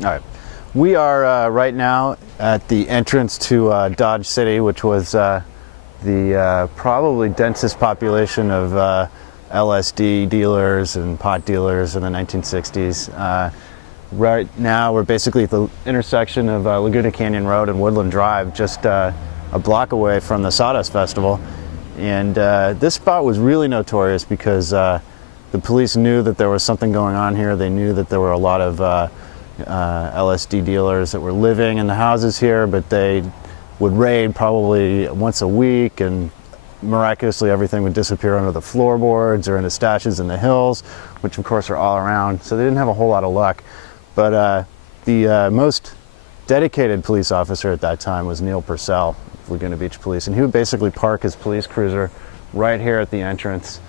All right. We are right now at the entrance to Dodge City, which was the probably densest population of LSD dealers and pot dealers in the 1960s. Right now we're basically at the intersection of Laguna Canyon Road and Woodland Drive, just a block away from the Sawdust Festival. And this spot was really notorious because the police knew that there was something going on here. They knew that there were a lot of LSD dealers that were living in the houses here, but they would raid probably once a week, and miraculously everything would disappear under the floorboards or into stashes in the hills, which of course are all around, so they didn't have a whole lot of luck. But the most dedicated police officer at that time was Neil Purcell, Laguna Beach Police, and he would basically park his police cruiser right here at the entrance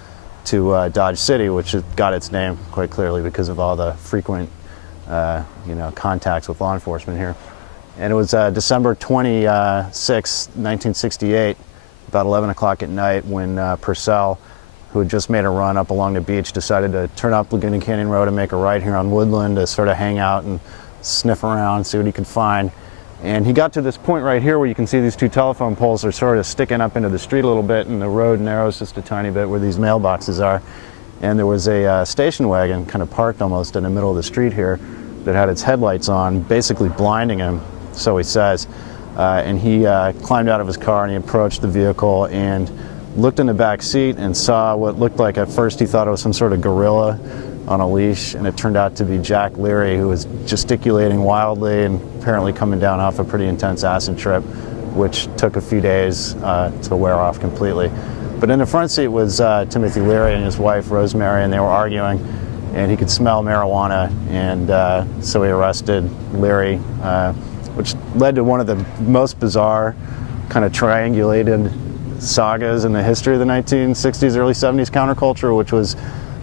to Dodge City, which got its name quite clearly because of all the frequent contacts with law enforcement here. And it was December 26, 1968, about 11 o'clock at night, when Purcell, who had just made a run up along the beach, decided to turn up Laguna Canyon Road and make a right here on Woodland to sort of hang out and sniff around, see what he could find. And he got to this point right here where you can see these two telephone poles are sort of sticking up into the street a little bit, and the road narrows just a tiny bit where these mailboxes are. And there was a station wagon kind of parked almost in the middle of the street here that had its headlights on, basically blinding him, so he says. And he climbed out of his car and he approached the vehicle and looked in the back seat and saw what looked like, at first he thought it was some sort of gorilla on a leash, and it turned out to be Jack Leary, who was gesticulating wildly and apparently coming down off a pretty intense acid trip, which took a few days to wear off completely. But in the front seat was Timothy Leary and his wife Rosemary, and they were arguing, and he could smell marijuana, and so he arrested Leary, which led to one of the most bizarre kind of triangulated sagas in the history of the 1960s, early 70s counterculture, which was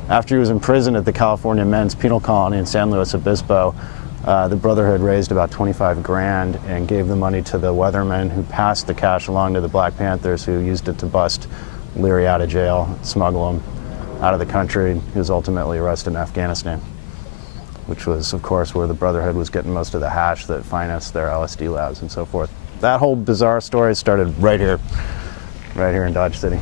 after he was imprisoned at the California Men's Penal Colony in San Luis Obispo. The Brotherhood raised about 25 grand and gave the money to the weathermen, who passed the cash along to the Black Panthers, who used it to bust Leary out of jail, smuggle him out of the country. He was ultimately arrested in Afghanistan, which was, of course, where the Brotherhood was getting most of the hash that financed their LSD labs and so forth. That whole bizarre story started right here in Dodge City.